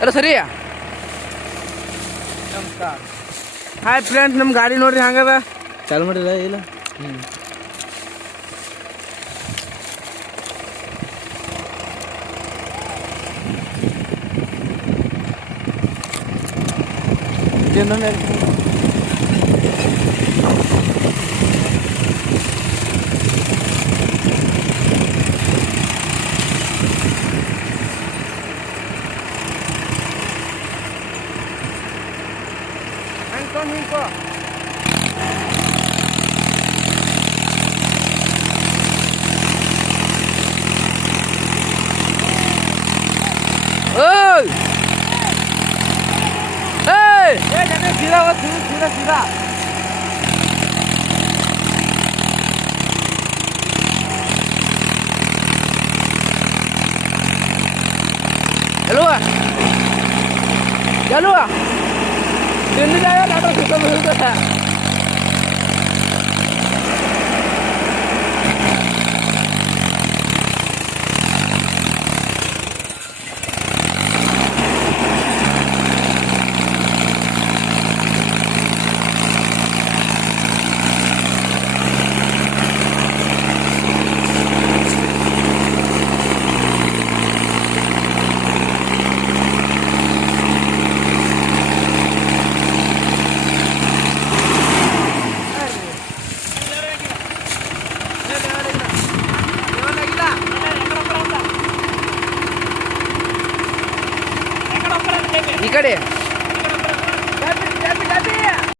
ಅಲ್ಲ ಸರಿ. ನಮಸ್ಕಾರ. ಹಾಯ್ ಫ್ರೆಂಡ್ಸ್, ನಮ್ಮ ಗಾಡಿ ನೋಡ್ರಿ ಹಂಗದ. ಚಾಲು ಮಾಡಿಲ್ಲ ಇಲ್ಲ. ಹಿಂಕೋ ಓಯ್ ಏಯ್ ಸೀದಾ ಸೀದಾ ಸೀದಾ. चलो चलो दिन जाएगा, नाटक खत्म हो गया था।